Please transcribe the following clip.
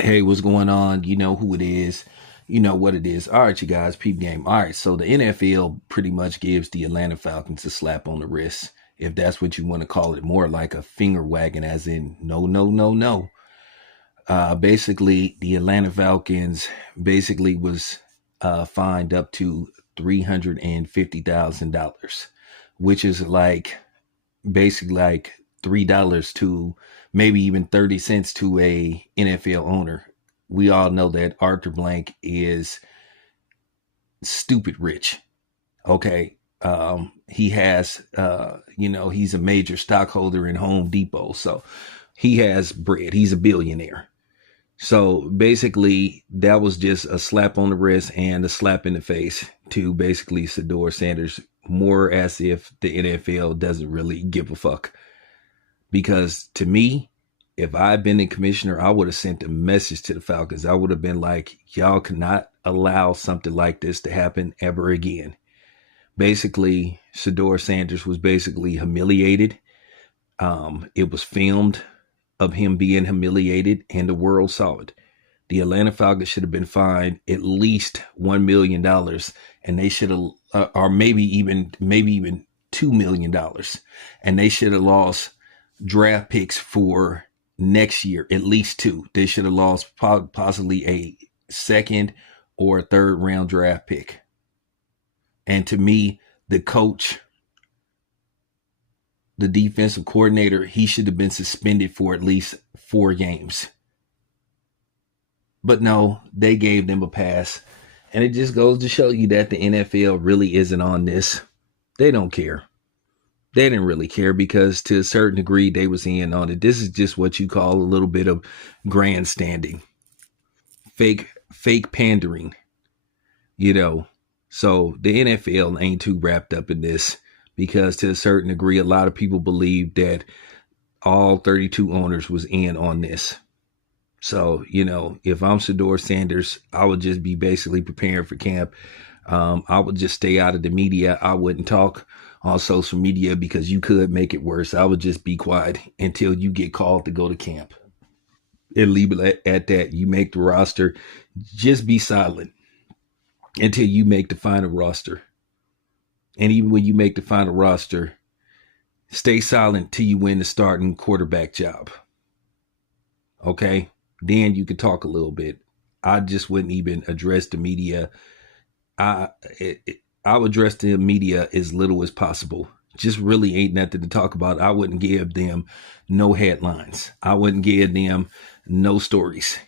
Hey, what's going on? You know who it is. You know what it is. All right, you guys, peep game. All right, so the NFL pretty much gives the Atlanta Falcons a slap on the wrist, if that's what you want to call it, more like a finger wagging, as in no, no, no, no. Basically, the Atlanta Falcons basically was fined up to $350,000, which is like basically like $3 to maybe even 30 cents to a NFL owner. We all know that Arthur Blank is stupid rich. Okay. He has, he's a major stockholder in Home Depot. So he has bread. He's a billionaire. So basically, that was just a slap on the wrist and a slap in the face to basically Sador Sanders, more as if the NFL doesn't really give a fuck. Because to me, if I'd been the commissioner, I would have sent a message to the Falcons. I would have been like, y'all cannot allow something like this to happen ever again. Basically, Sador Sanders was basically humiliated. It was filmed of him being humiliated, and the world saw it. The Atlanta Falcons should have been fined at least $1 million, and they should have, or maybe even $2 million, and they should have lost draft picks for next year, at least two. They should have lost possibly a second or a third round draft pick. And to me, the coach, the defensive coordinator, he should have been suspended for at least 4 games. But no, they gave them a pass. And it just goes to show you that the NFL really isn't on this. They don't care. They didn't really care because to a certain degree they was in on it. This is just what you call a little bit of grandstanding, fake pandering, So the NFL ain't too wrapped up in this because to a certain degree, a lot of people believe that all 32 owners was in on this. So, if I'm Sador Sanders, I would just be basically preparing for camp. I would just stay out of the media. I wouldn't talk on social media because you could make it worse. I would just be quiet until you get called to go to camp and leave it at that. You make the roster, just be silent until you make the final roster. And even when you make the final roster, stay silent till you win the starting quarterback job. Okay? Then you could talk a little bit. I just wouldn't even address the media. I would address the media as little as possible. Just really ain't nothing to talk about. I wouldn't give them no headlines. I wouldn't give them no stories.